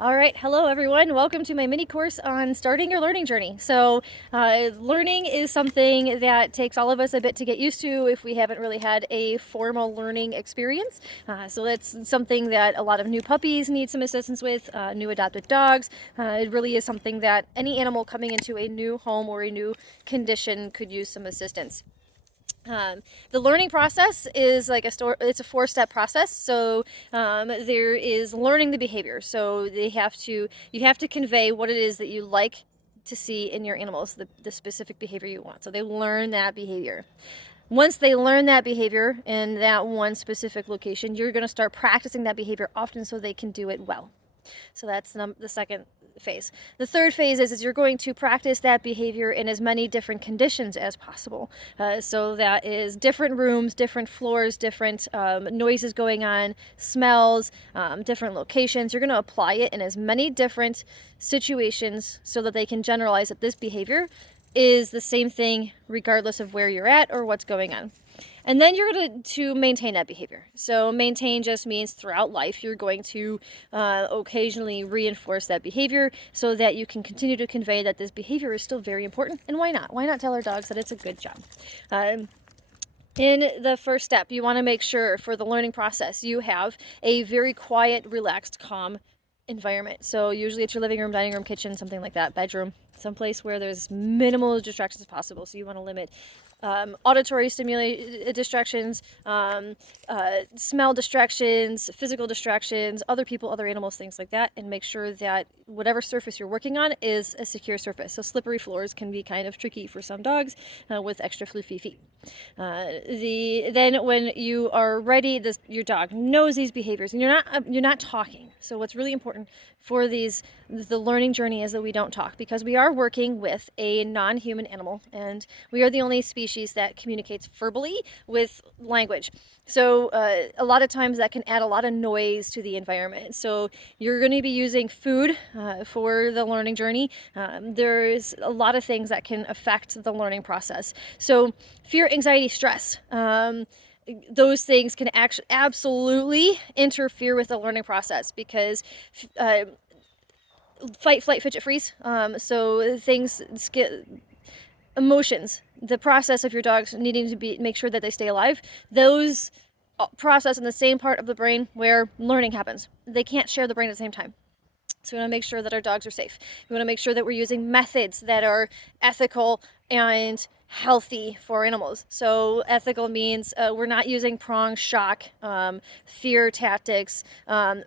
All right, hello everyone. Welcome to my mini course on starting your learning journey. Learning is something that takes all of us a bit to get used to if we haven't really had a formal learning experience. So that's something that a lot of new puppies need some assistance with, new adopted dogs. It really is something that any animal coming into a new home or a new condition could use some assistance. The learning process is like it's a four-step process. There is learning the behavior. So you have to convey what it is that you like to see in your animals, the specific behavior you want. So they learn that behavior. Once they learn that behavior in that one specific location, you're going to start practicing that behavior often so they can do it well. So that's the second phase. The third phase is you're going to practice that behavior in as many different conditions as possible. So that is different rooms, different floors, different noises going on, smells, different locations. You're going to apply it in as many different situations so that they can generalize that this behavior is the same thing regardless of where you're at or what's going on. And then you're going to maintain that behavior. So maintain just means throughout life you're going to occasionally reinforce that behavior so that you can continue to convey that this behavior is still very important. And why not? Why not tell our dogs that it's a good job? In the first step, you want to make sure for the learning process you have a very quiet, relaxed, calm environment. So usually it's your living room, dining room, kitchen, something like that, bedroom, someplace where there's minimal distractions as possible. So you want to limit auditory distractions, smell distractions, physical distractions, other people, other animals, things like that, and make sure that whatever surface you're working on is a secure surface. So slippery floors can be kind of tricky for some dogs with extra floofy feet. Then when you are ready, your dog knows these behaviors, and you're not talking. So what's really important for the learning journey is that we don't talk, because we are working with a non-human animal, and we are the only species that communicates verbally with language. So a lot of times that can add a lot of noise to the environment. So you're going to be using food for the learning journey. There's a lot of things that can affect the learning process. So fear, anxiety, stress. Those things can actually absolutely interfere with the learning process, because fight, flight, fidget, freeze. Emotions, the process of your dogs needing to make sure that they stay alive, those process in the same part of the brain where learning happens. They can't share the brain at the same time. So we want to make sure that our dogs are safe. We want to make sure that we're using methods that are ethical and healthy for animals. So ethical means we're not using prong, shock, fear tactics,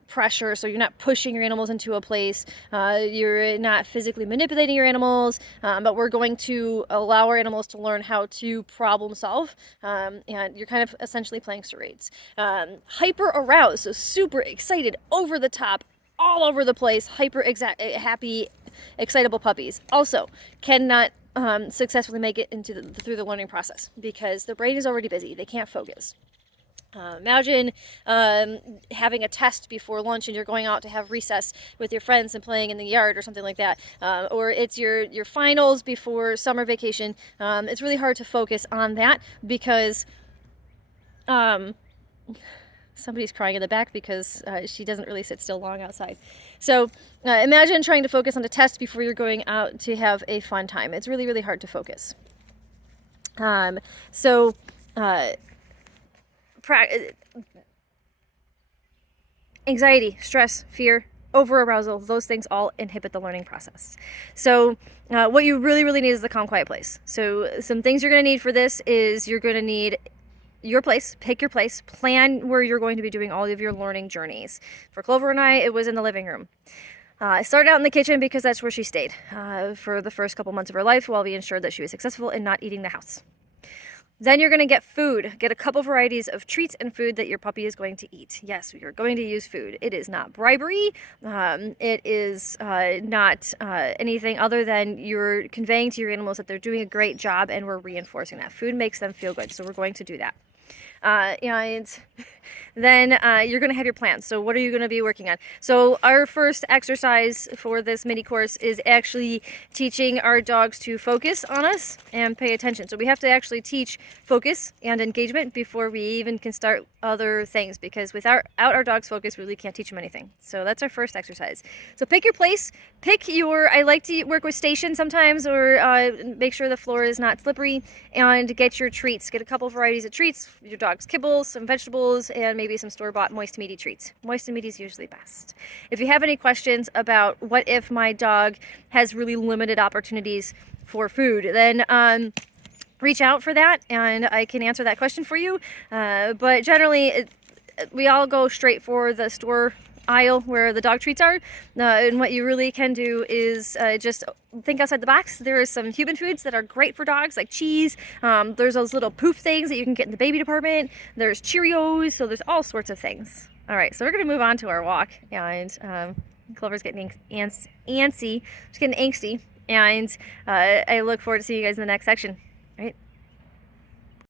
pressure. So you're not pushing your animals into a place. You're not physically manipulating your animals, but we're going to allow our animals to learn how to problem solve. And you're kind of essentially playing charades. Hyper aroused, so super excited, over the top, all over the place, happy, excitable puppies also cannot successfully make it through the learning process, because the brain is already busy. They can't focus. Imagine having a test before lunch and you're going out to have recess with your friends and playing in the yard or something like that. Or it's your finals before summer vacation. It's really hard to focus on that because somebody's crying in the back because she doesn't really sit still long outside. So imagine trying to focus on a test before you're going out to have a fun time. It's really, really hard to focus. Anxiety, stress, fear, over-arousal, those things all inhibit the learning process. So what you really, really need is the calm, quiet place. So some things you're going to need for this is you're going to need your place. Pick your place. Plan where you're going to be doing all of your learning journeys. For Clover and I, it was in the living room. I started out in the kitchen because that's where she stayed for the first couple months of her life while we ensured that she was successful in not eating the house. Then you're going to get food. Get a couple varieties of treats and food that your puppy is going to eat. Yes, we are going to use food. It is not bribery. It is not anything other than you're conveying to your animals that they're doing a great job, and we're reinforcing that. Food makes them feel good, so we're going to do that. And then you're going to have your plan. So what are you going to be working on? So our first exercise for this mini course is actually teaching our dogs to focus on us and pay attention. So we have to actually teach focus and engagement before we even can start other things, because without our dog's focus, we really can't teach them anything. So that's our first exercise. So pick your place, I like to work with station sometimes, or make sure the floor is not slippery, and get your treats. Get a couple varieties of treats, your dog's kibble, some vegetables, and maybe some store-bought moist meaty treats. Moist and meaty is usually best. If you have any questions about what if my dog has really limited opportunities for food, then reach out for that and I can answer that question for you. But generally, we all go straight for the store aisle where the dog treats are, and what you really can do is just think outside the box. There are some human foods that are great for dogs, like cheese. There's those little poof things that you can get in the baby department. There's Cheerios, so there's all sorts of things. All right, so we're gonna move on to our walk, and Clover's getting antsy, she's getting angsty, and I look forward to seeing you guys in the next section. All right.